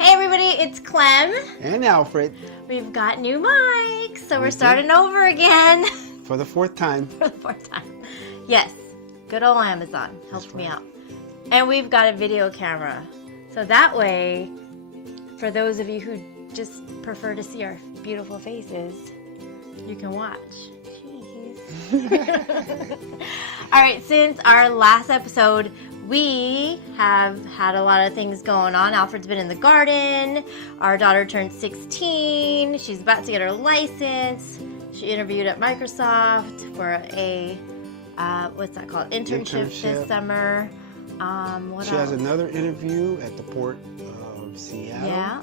Hey everybody, it's Clem. And Alfred. We've got new mics, so we're starting over again. For the fourth time. For the fourth time. Yes, good old Amazon helped me out. And we've got a video camera. So that way, for those of you who just prefer to see our beautiful faces, you can watch. Jeez. All right, since our last episode, we have had a lot of things going on. Alfred's been in the garden. Our daughter turned 16. She's about to get her license. She interviewed at Microsoft for a, what's that called? Internship this summer. She has another interview at the Port of Seattle. Yeah.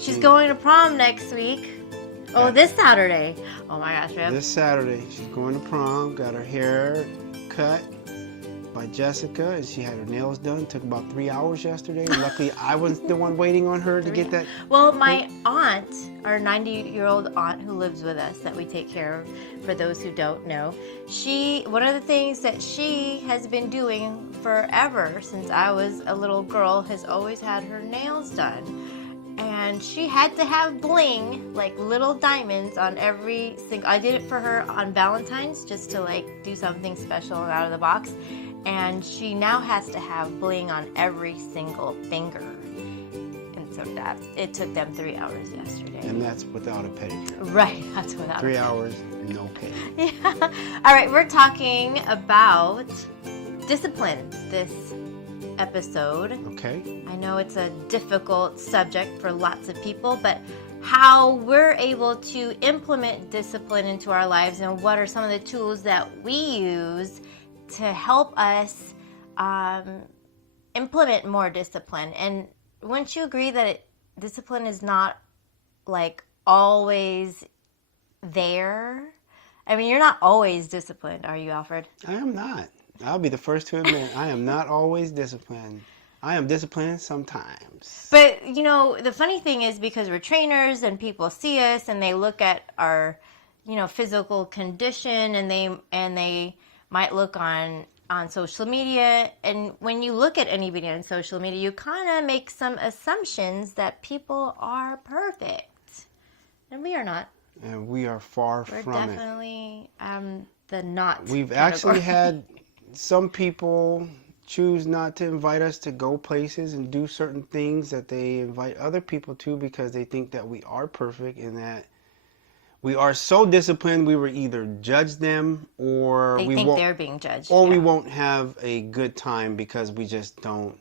She's going to prom next week. Oh, this Saturday. Oh my gosh, Rip. This Saturday. She's going to prom. Got her hair cut by Jessica, and she had her nails done. Took about 3 hours yesterday. Luckily, I was the one waiting on her to get that. Well, my aunt, our 90-year-old aunt who lives with us that we take care of, for those who don't know, one of the things that she has been doing forever since I was a little girl has always had her nails done. And she had to have bling, like little diamonds on every single... I did it for her on Valentine's just to like do something special and out of the box. And she now has to have bling on every single finger. And so it took them 3 hours yesterday. And that's without a pedicure. Right, that's without 3 hours, no pedicure. Yeah. All right, we're talking about discipline this episode. Okay. I know it's a difficult subject for lots of people, but how we're able to implement discipline into our lives and what are some of the tools that we use to help us implement more discipline. And wouldn't you agree that discipline is not like always there? I mean, you're not always disciplined, are you, Alfred? I am not. I'll be the first to admit I am not always disciplined. I am disciplined sometimes. But, you know, the funny thing is because we're trainers and people see us and they look at our, you know, physical condition and they might look on social media. And when you look at anybody on social media, you kind of make some assumptions that people are perfect. And we are not. And we are far from it. We're definitely the not. We've actually had some people choose not to invite us to go places and do certain things that they invite other people to because they think that we are perfect and that we are so disciplined we will either judge them or they think they're being judged. Or we won't have a good time because we just don't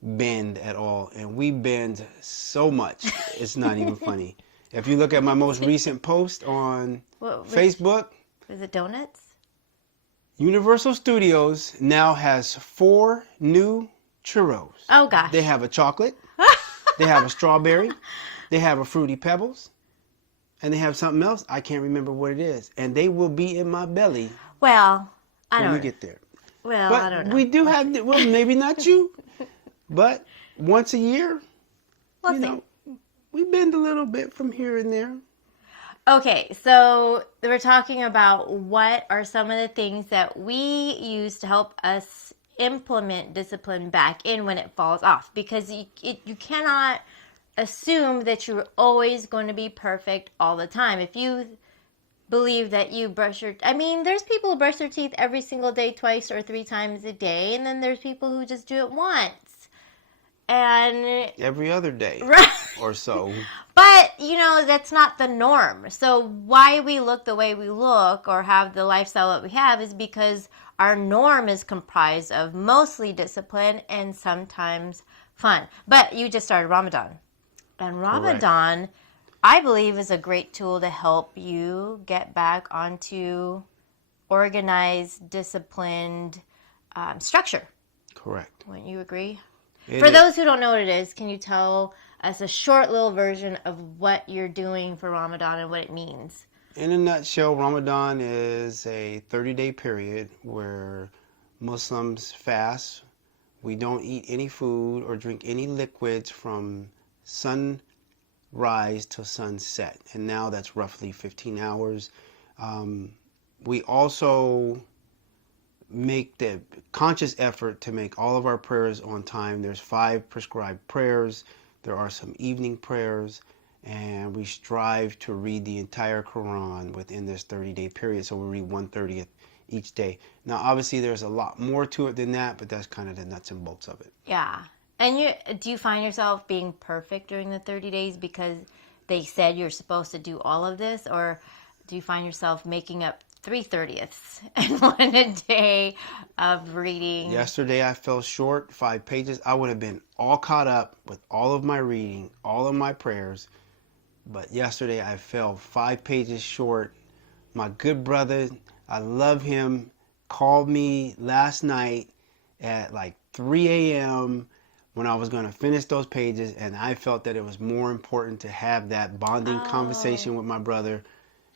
bend at all. And we bend so much, it's not even funny. If you look at my most recent post on Facebook. Is it donuts? Universal Studios now has 4 new churros. Oh, gosh. They have a chocolate. They have a strawberry. They have a Fruity Pebbles. And they have something else. I can't remember what it is. And they will be in my belly. Well, I don't know. When we get there. Well, but I don't know. We do have, well, maybe not you. But once a year, you know, we bend a little bit from here and there. Okay, so we're talking about what are some of the things that we use to help us implement discipline back in when it falls off. Because you cannot assume that you're always going to be perfect all the time. If you believe that you there's people who brush their teeth every single day, 2 or 3 times a day. And then there's people who just do it once. And every other day or so. But, you know, that's not the norm. So why we look the way we look or have the lifestyle that we have is because our norm is comprised of mostly discipline and sometimes fun. But you just started Ramadan. And Ramadan, correct, I believe, is a great tool to help you get back onto organized, disciplined structure. Correct. Wouldn't you agree? For those who don't know what it is, can you tell us a short little version of what you're doing for Ramadan and what it means? In a nutshell, Ramadan is a 30-day period where Muslims fast. We don't eat any food or drink any liquids from sunrise till sunset. And now that's roughly 15 hours. We also make the conscious effort to make all of our prayers on time. There's 5 prescribed prayers. There are some evening prayers, and we strive to read the entire Quran within this 30-day period. So we read 1/30th each day. Now, obviously, there's a lot more to it than that, but that's kind of the nuts and bolts of it. Yeah. And do you find yourself being perfect during the 30 days because they said you're supposed to do all of this? Or do you find yourself making up 3/30ths and one a day of reading? Yesterday I fell short 5 pages. I would have been all caught up with all of my reading, all of my prayers. But yesterday I fell 5 pages short. My good brother, I love him, called me last night at like 3 a.m. when I was going to finish those pages, and I felt that it was more important to have that bonding conversation with my brother.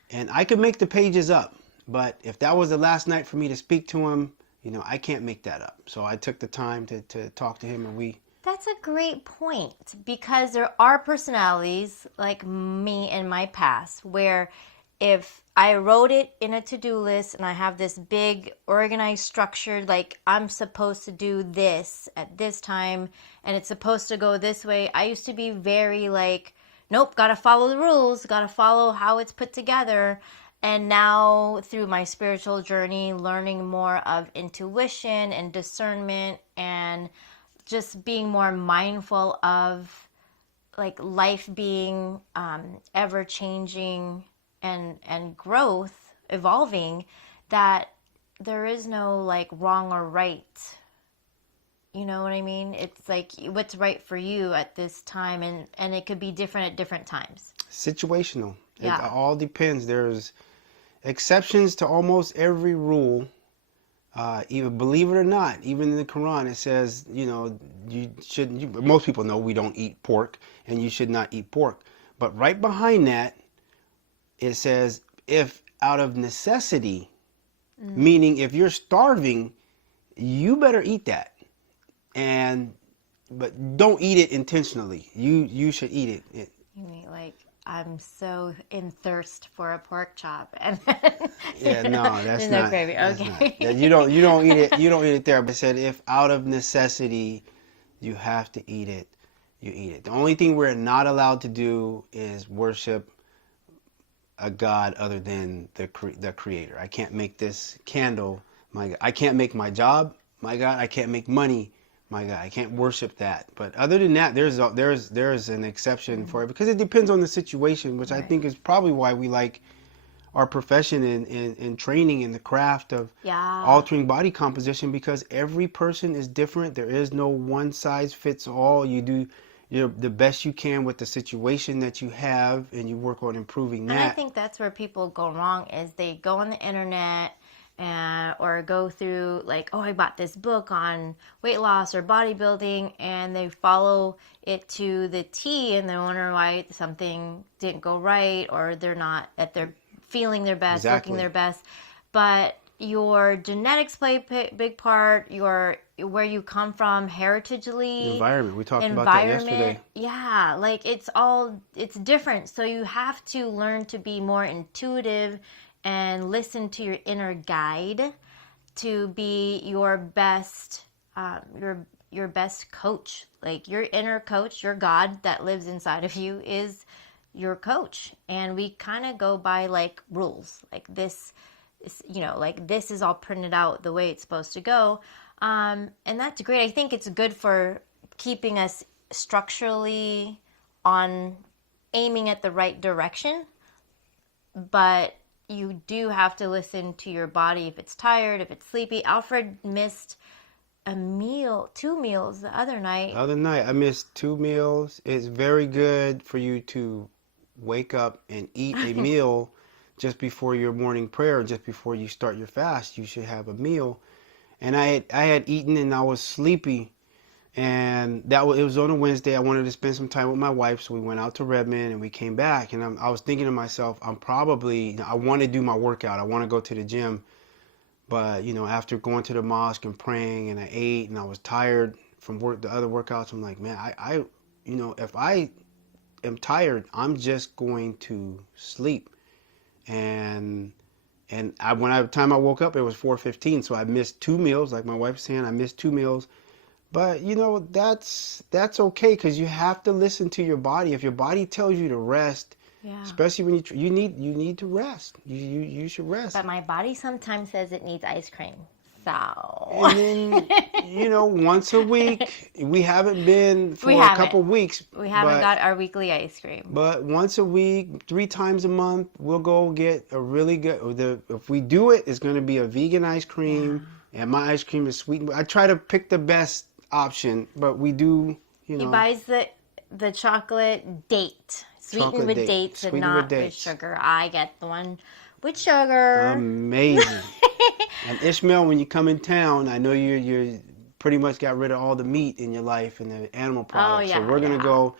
And I could make the pages up, but if that was the last night for me to speak to him, you know, I can't make that up. So I took the time to talk to him, and we... That's a great point, because there are personalities like me in my past where if I wrote it in a to-do list and I have this big organized structure, like I'm supposed to do this at this time and it's supposed to go this way, I used to be very like, nope, gotta follow the rules, gotta follow how it's put together. And now through my spiritual journey, learning more of intuition and discernment and just being more mindful of like life being ever changing and growth, evolving, that there is no like wrong or right. You know what I mean? It's like what's right for you at this time, and it could be different at different times. Situational. Yeah. It all depends. There's exceptions to almost every rule. Even believe it or not, even in the Quran it says, you know, you shouldn't. Most people know we don't eat pork, and you should not eat pork. But right behind that, it says, if out of necessity, meaning if you're starving, you better eat that. But don't eat it intentionally. You should eat it. You mean like I'm so in thirst for a pork chop, and Yeah, no, that's not. Gravy. Okay. Yeah, you don't eat it. You don't eat it there. But it said if out of necessity, you have to eat it, you eat it. The only thing we're not allowed to do is worship a god other than the creator. I can't make this candle my god. I can't make my job my god. I can't make money my god. I can't worship that. But other than that, there's an exception for it, because it depends on the situation, which I think is probably why we like our profession and training in the craft of altering body composition, because every person is different. There is no one size fits all. You do the best you can with the situation that you have, and you work on improving that. And I think that's where people go wrong, is they go on the internet or go through like, oh, I bought this book on weight loss or bodybuilding, and they follow it to the T, and they wonder why something didn't go right, or they're not at their feeling their best, looking their best. But your genetics play a big part, where you come from heritagely. Environment. We talked about that yesterday. Yeah, like it's different. So you have to learn to be more intuitive and listen to your inner guide to be your best, your best coach. Like your inner coach, your God that lives inside of you is your coach. And we kind of go by like rules, like this is, like this is all printed out the way it's supposed to go. And that's great. I think it's good for keeping us structurally aiming at the right direction. But you do have to listen to your body if it's tired, if it's sleepy. Alfred missed two meals the other night. The other night, I missed 2 meals. It's very good for you to wake up and eat a meal just before your morning prayer, just before you start your fast. You should have a meal. And I had eaten and I was sleepy. And it was on a Wednesday. I wanted to spend some time with my wife, so we went out to Redmond and we came back. And I was thinking to myself, I want to do my workout. I want to go to the gym. But, after going to the mosque and praying, and I ate and I was tired from the other workouts, I'm like, man, if I am tired, I'm just going to sleep. And by the time I woke up, it was 4:15, so I missed 2 meals. Like my wife was saying, I missed 2 meals. But you know, that's okay, because you have to listen to your body. If your body tells you to rest, Yeah. especially when you need to rest. You should rest. But my body sometimes says it needs ice cream. So. And then, you know, once a week, we haven't been for We a haven't. couple weeks. We haven't got our weekly ice cream. But once a week, 3 times a month, we'll go get a really good. If we do it, it's going to be a vegan ice cream, and my ice cream is sweet. I try to pick the best option, but we do, you know. He buys the chocolate date, sweetened with dates and not with sugar. I get the one with sugar. Amazing. And Ishmael, when you come in town, I know you're pretty much got rid of all the meat in your life and the animal products. Oh, yeah, so we're gonna go,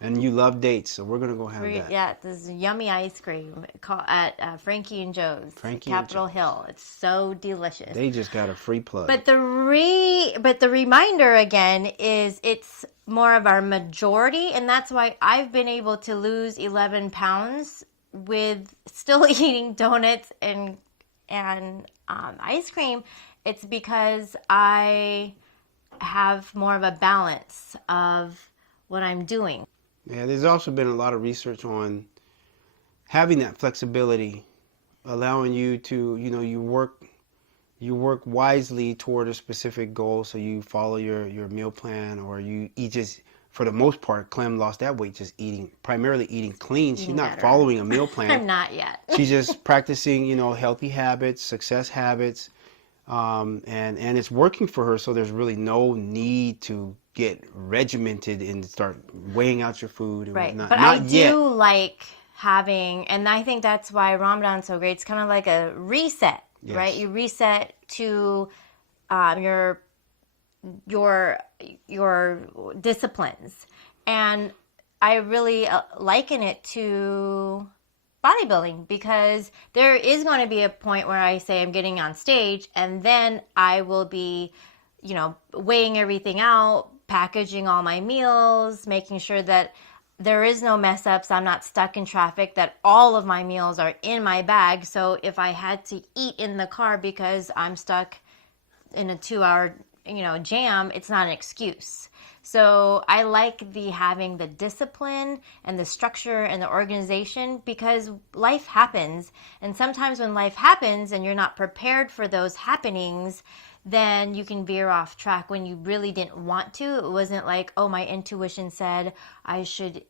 and you love dates, so we're gonna go have that. Yeah, this yummy ice cream at Frankie and Joe's, Capitol Hill. It's so delicious. They just got a free plug. But the reminder again is it's more of our majority, and that's why I've been able to lose 11 pounds with still eating donuts and ice cream. It's because I have more of a balance of what I'm doing. Yeah, there's also been a lot of research on having that flexibility, allowing you to, you know, you work wisely toward a specific goal. So you follow your meal plan, or you eat just, for the most part, Clem lost that weight just primarily eating clean. She's not following a meal plan. I'm not yet. She's just practicing, you know, healthy habits, success habits, and it's working for her. So there's really no need to get regimented and start weighing out your food and whatnot. But I do like having, and I think that's why Ramadan's so great. It's kind of like a reset, right? You reset to your disciplines, and I really liken it to bodybuilding, because there is going to be a point where I say I'm getting on stage, and then I will be, you know, weighing everything out, packaging all my meals, making sure that there is no mess ups, I'm not stuck in traffic, that all of my meals are in my bag. So if I had to eat in the car because I'm stuck in a 2-hour, you know, jam, it's not an excuse. So I like having the discipline and the structure and the organization, because life happens. And sometimes when life happens and you're not prepared for those happenings, then you can veer off track when you really didn't want to. It wasn't like, oh, my intuition said I should,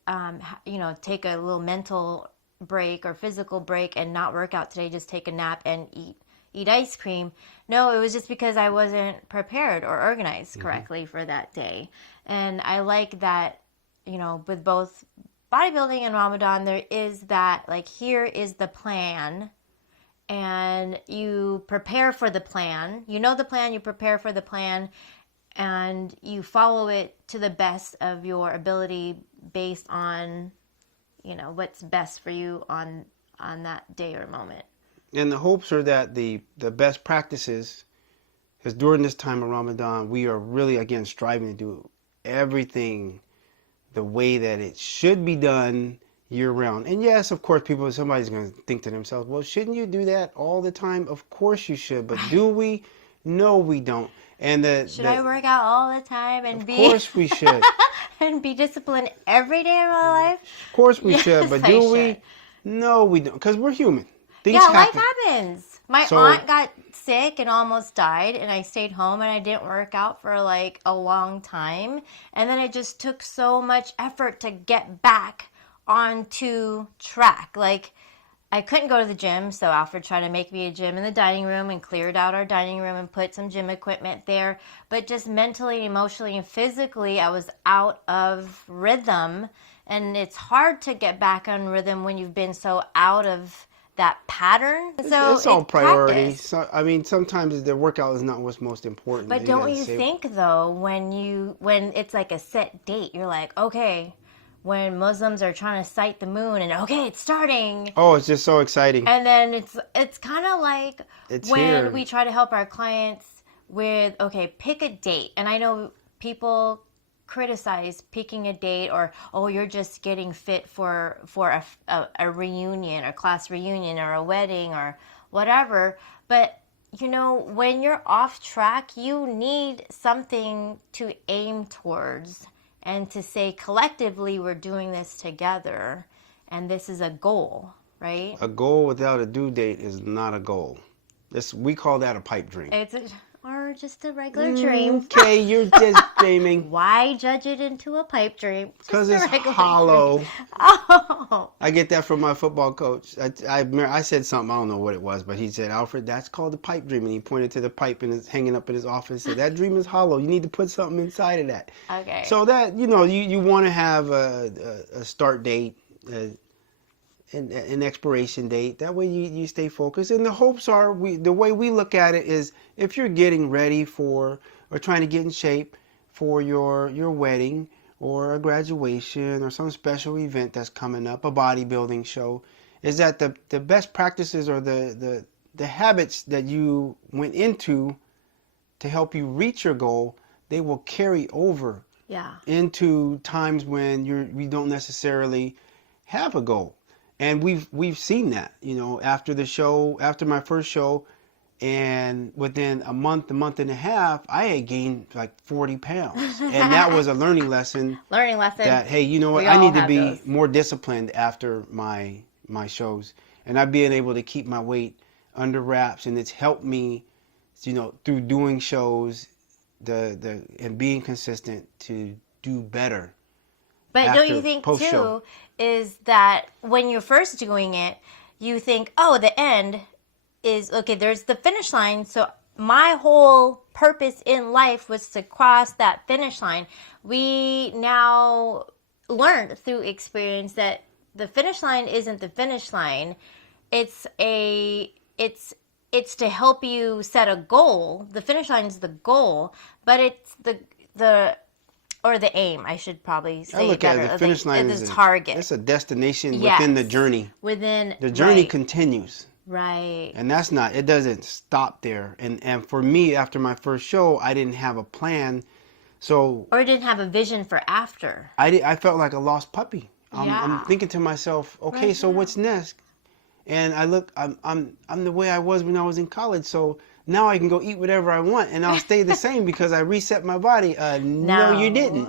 you know, take a little mental break or physical break and not work out today, just take a nap and eat ice cream. No, it was just because I wasn't prepared or organized correctly for that day. And I like that, you know, with both bodybuilding and Ramadan, there is that, like, here is the plan, and you prepare for the plan. You know the plan, you prepare for the plan, and you follow it to the best of your ability based on, you know, what's best for you on that day or moment. And the hopes are that the best practices, because during this time of Ramadan, we are really, again, striving to do everything the way that it should be done year round. And yes, of course, somebody's going to think to themselves, well, shouldn't you do that all the time? Of course you should. But do we? No, we don't. And should I work out all the time and Of course we should. and be disciplined every day of my life? Of course we should. But do we? Should. No, we don't. Because we're human. Things happen. Life happens. My aunt got sick and almost died, and I stayed home and I didn't work out for like a long time. And then it just took so much effort to get back onto track. Like, I couldn't go to the gym, so Alfred tried to make me a gym in the dining room and cleared out our dining room and put some gym equipment there. But just mentally, emotionally, and physically, I was out of rhythm. And it's hard to get back on rhythm when you've been so out of that pattern. So it's all priority. So, I mean, sometimes the workout is not what's most important. But don't you think, though, when it's like a set date, you're like, okay, when Muslims are trying to sight the moon and okay, it's starting. Oh, it's just so exciting. And then it's kind of like when here. We try to help our clients with, okay, pick a date. And I know people criticize picking a date, or, oh, you're just getting fit for a reunion or class reunion or a wedding or whatever. But you know, when you're off track, you need something to aim towards and to say collectively we're doing this together and this is a goal, right? A goal without a due date is not a goal. We call that a pipe dream. Or just a regular dream. Okay, you're just dreaming. Why judge it into a pipe dream? Because it's hollow. Oh. I get that from my football coach. I said something, I don't know what it was, but he said, Alfred, that's called a pipe dream. And he pointed to the pipe and it's hanging up in his office. Said, that dream is hollow. You need to put something inside of that. Okay. So that, you want to have a start date, an expiration date. That way you stay focused. And the hopes are, the way we look at it is, if you're getting ready for or trying to get in shape for your wedding or a graduation or some special event that's coming up, a bodybuilding show, is that the best practices or the habits that you went into to help you reach your goal, they will carry over into times when you don't necessarily have a goal. And we've seen that, after my first show, and within a month and a half, I had gained like 40 pounds. And that was a learning lesson. That, hey, you know what? I need to be more disciplined after my shows. And I've been able to keep my weight under wraps, and it's helped me, through doing shows, and being consistent to do better. But don't you think, too, is that when you're first doing it, you think, oh, the end is, okay, there's the finish line. So my whole purpose in life was to cross that finish line. We now learned through experience that the finish line isn't the finish line. It's to help you set a goal. The finish line is the goal, but it's or the aim, I should probably say. I look at it, the finish line is the target. It's a destination within the journey. The journey continues. Right. And it doesn't stop there. And for me, after my first show, I didn't have a plan. Or didn't have a vision for after. I felt like a lost puppy. I'm thinking to myself, okay, so what's next? And I'm the way I was when I was in college, so now I can go eat whatever I want, and I'll stay the same because I reset my body. No, you didn't.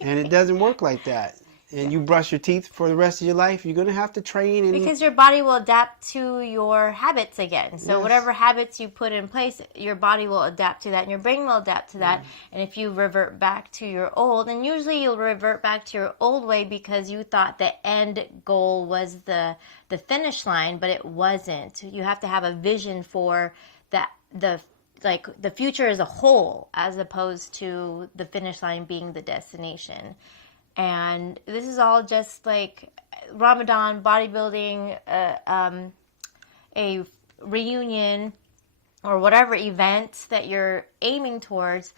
And it doesn't work like that. And you brush your teeth for the rest of your life, you're going to have to train. Because your body will adapt to your habits again. So whatever habits you put in place, your body will adapt to that, and your brain will adapt to that. And if you revert back to your old, and usually you'll revert back to your old way because you thought the end goal was the finish line, but it wasn't. You have to have a vision for the future as a whole, as opposed to the finish line being the destination. And this is all just like Ramadan, bodybuilding, a reunion, or whatever event that you're aiming towards.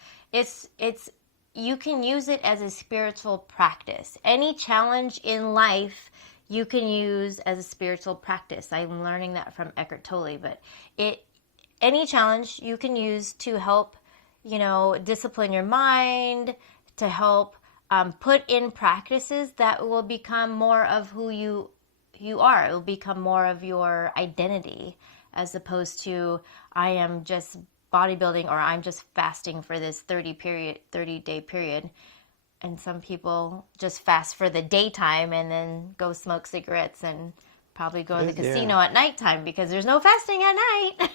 You can use it as a spiritual practice. Any challenge in life you can use as a spiritual practice. I'm learning that from Eckhart Tolle, but any challenge you can use to help, discipline your mind, to help put in practices that will become more of who you are. It will become more of your identity, as opposed to, I am just bodybuilding, or I'm just fasting for this 30-day period. And some people just fast for the daytime and then go smoke cigarettes and probably go to the casino at nighttime because there's no fasting at night.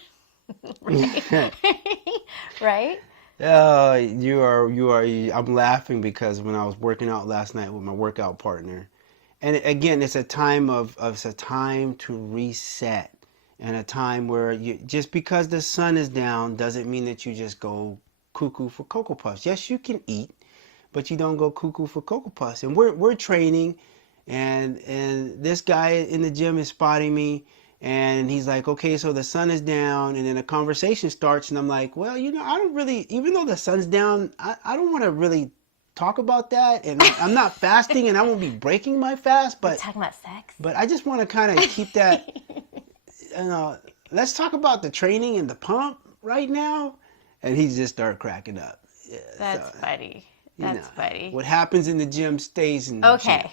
Right? You are. I'm laughing because when I was working out last night with my workout partner, and again, it's a time to reset, and a time where just because the sun is down doesn't mean that you just go cuckoo for Cocoa Puffs. Yes, you can eat, but you don't go cuckoo for Cocoa Puffs. And we're training, and this guy in the gym is spotting me. And he's like, okay, so the sun is down, and then a conversation starts, and I'm like, well, I don't really, even though the sun's down, I don't want to really talk about that, and I'm not fasting, and I won't be breaking my fast, but... We're talking about sex? But I just want to kind of keep that, let's talk about the training and the pump right now, and he just started cracking up. Yeah, That's funny. That's funny. What happens in the gym stays in the gym. Okay.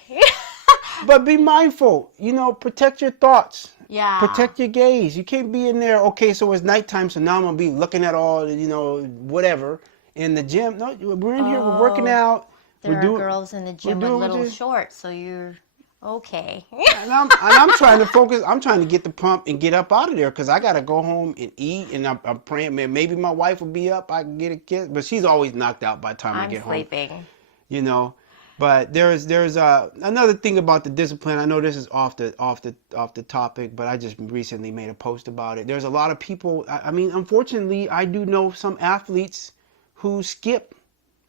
But be mindful, protect your thoughts. Yeah. Protect your gaze. You can't be in there, okay, so it's nighttime, so now I'm going to be looking at all, whatever in the gym. No, we're in here, we're working Oh, out. there are girls in the We're gym with doing what little you shorts, so you're okay. and I'm trying to focus. I'm trying to get the pump and get up out of there because I got to go home and eat. And I'm praying, man, maybe my wife will be up. I can get a kiss, but she's always knocked out by the time I I'm get home. sleeping. You know, but there's another thing about the discipline. I know this is off the topic, but I just recently made a post about it. There's a lot of people. I mean, unfortunately, I do know some athletes who skip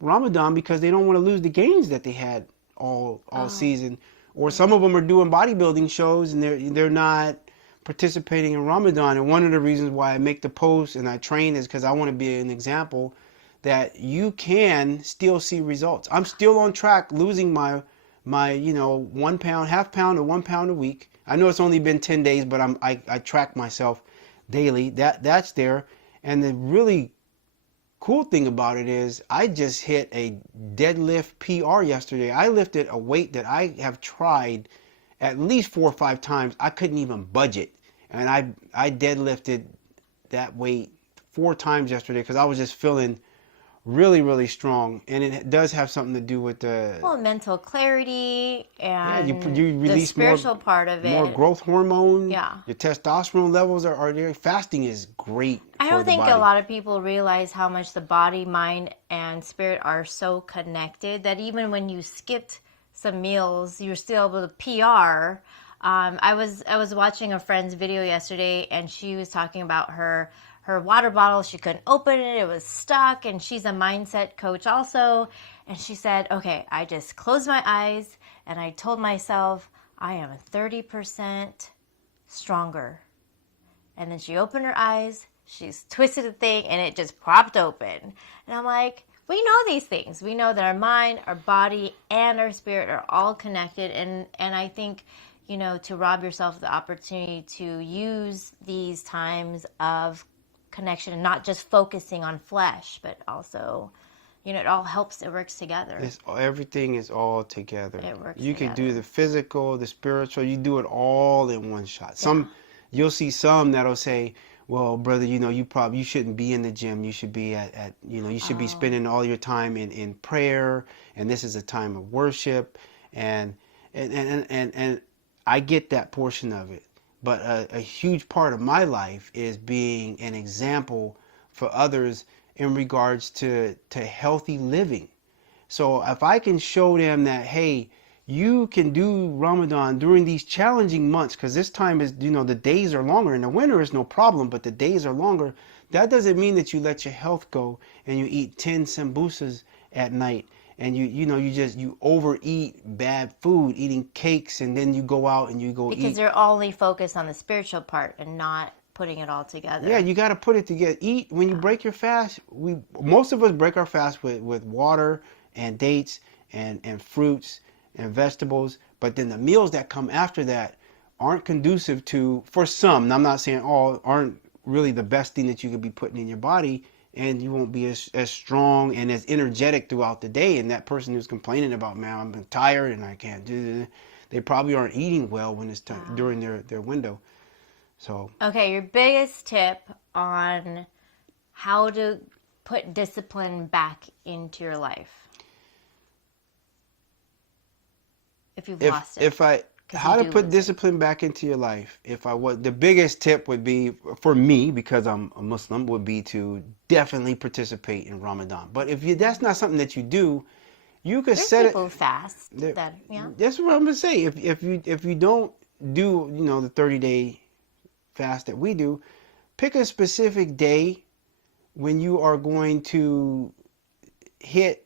Ramadan because they don't want to lose the gains that they had all season. Or some of them are doing bodybuilding shows and they're not participating in Ramadan. And one of the reasons why I make the post and I train is because I want to be an example that you can still see results. I'm still on track losing my 1 pound, half pound, or 1 pound a week. I know it's only been 10 days, but I track myself daily. That's there. And the really cool thing about it is I just hit a deadlift PR yesterday. I lifted a weight that I have tried at least 4 or 5 times. I couldn't even budget. And I deadlifted that weight 4 times yesterday because I was just feeling really, really strong. And it does have something to do with the mental clarity and you release the spiritual part of it. More growth hormone. Yeah. Your testosterone levels are there. Fasting is great. I don't think a lot of people realize how much the body, mind, and spirit are so connected that even when you skipped some meals, you're still able to PR. I was watching a friend's video yesterday, and she was talking about her water bottle. She couldn't open it. It was stuck. And she's a mindset coach also. And she said, okay, I just closed my eyes and I told myself I am 30% stronger. And then she opened her eyes. She's twisted the thing and it just popped open. And I'm like, we know these things. We know that our mind, our body, and our spirit are all connected. And I think, to rob yourself of the opportunity to use these times of connection and not just focusing on flesh, but also, it all helps. It works together. Everything is all together. It works You together. can do the physical, the spiritual. You do it all in one shot. You'll see some that'll say, well, brother, you shouldn't be in the gym. You should be you should be spending all your time in prayer, and this is a time of worship, and I get that portion of it. But a huge part of my life is being an example for others in regards to healthy living. So if I can show them that, hey, you can do Ramadan during these challenging months, because this time is, the days are longer. In the winter is no problem, but the days are longer. That doesn't mean that you let your health go and you eat 10 sambusas at night. And you overeat bad food, eating cakes, and then you go out and you go eat. Because they're only focused on the spiritual part and not putting it all together. Yeah, you got to put it together. Eat when you break your fast. Most of us break our fast with water and dates and fruits and vegetables. But then the meals that come after that aren't conducive to, for some, and I'm not saying all, aren't really the best thing that you could be putting in your body. And you won't be as strong and as energetic throughout the day. And that person who's complaining about, man, I'm tired and I can't do this, they probably aren't eating well when it's during their window. So okay, your biggest tip on how to put discipline back into your life. If you've lost it. How to put discipline back into your life. The biggest tip would be, for me, because I'm a Muslim, would be to definitely participate in Ramadan. But if that's not something that you do, you could set it. People fast. That's what I'm gonna say. If you don't do the 30-day fast that we do, pick a specific day when you are going to hit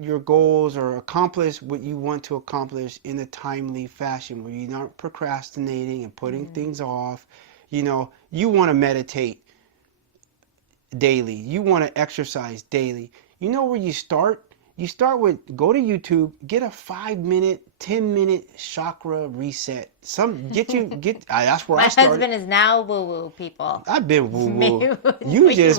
your goals or accomplish what you want to accomplish in a timely fashion, where you're not procrastinating and putting things off. You want to meditate daily. You want to exercise daily. You know where you start? You start with, go to YouTube, get a 5-minute, 10-minute chakra reset. That's where My I started. husband is now woo-woo, people. I've been woo-woo. Maybe You he just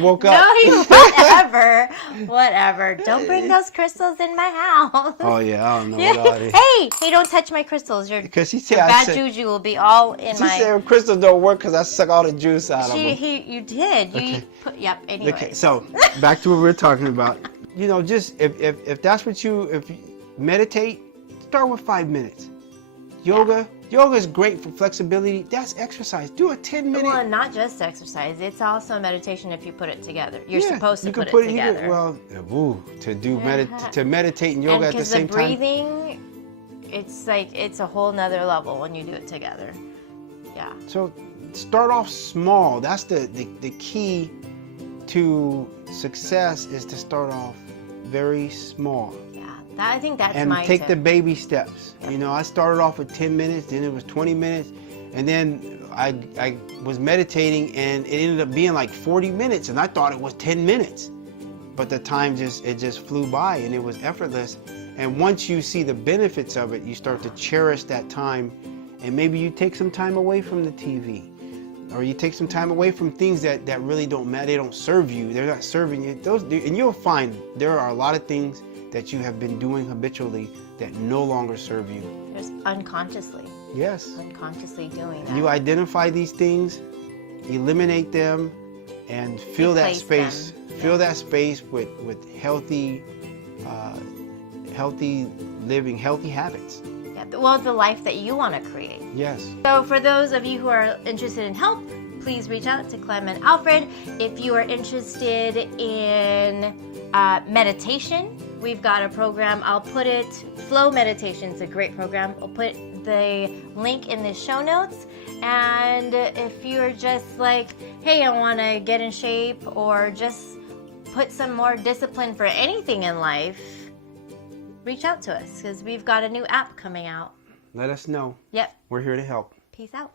woke up. No, whatever. Don't bring those crystals in my house. Oh yeah, I don't know Yeah. what all this. Hey, don't touch my crystals. Because she said, Bad juju will be all in she my. said crystals don't work because I suck all the juice out of them. You did. Okay. Yep. Anyway. Okay, so back to what we were talking about. You know, just if that's what if you meditate, start with 5 minutes. Yoga is great for flexibility. That's exercise. Do a 10-minute. Well, not just exercise. It's also meditation if you put it together. You're supposed to you can put it together. To meditate and yoga at the same time. And breathing, it's a whole nother level when you do it together. Yeah. So start off small. That's the key to success, is to start off very small. Yeah, I think that's and my take tip. the baby steps. You know, I started off with 10 minutes, then it was 20 minutes, and then I was meditating, and it ended up being like 40 minutes, and I thought it was 10 minutes. But the time just flew by, and it was effortless. And once you see the benefits of it, you start to cherish that time, and maybe you take some time away from the TV. Or you take some time away from things that really don't matter. They don't serve you. They're not serving you. And you'll find there are a lot of things that you have been doing habitually that no longer serve you. Just unconsciously. Yes. Unconsciously doing that. You identify these things, eliminate them, and fill that space. Fill that space with healthy living, healthy habits. Well, the life that you want to create. Yes. So for those of you who are interested in help, please reach out to Clem and Alfred. If you are interested in meditation, we've got a program. I'll put it, Flow Meditation is a great program. I'll put the link in the show notes. And if you're just like, hey, I want to get in shape, or just put some more discipline for anything in life, reach out to us, because we've got a new app coming out. Let us know. Yep. We're here to help. Peace out.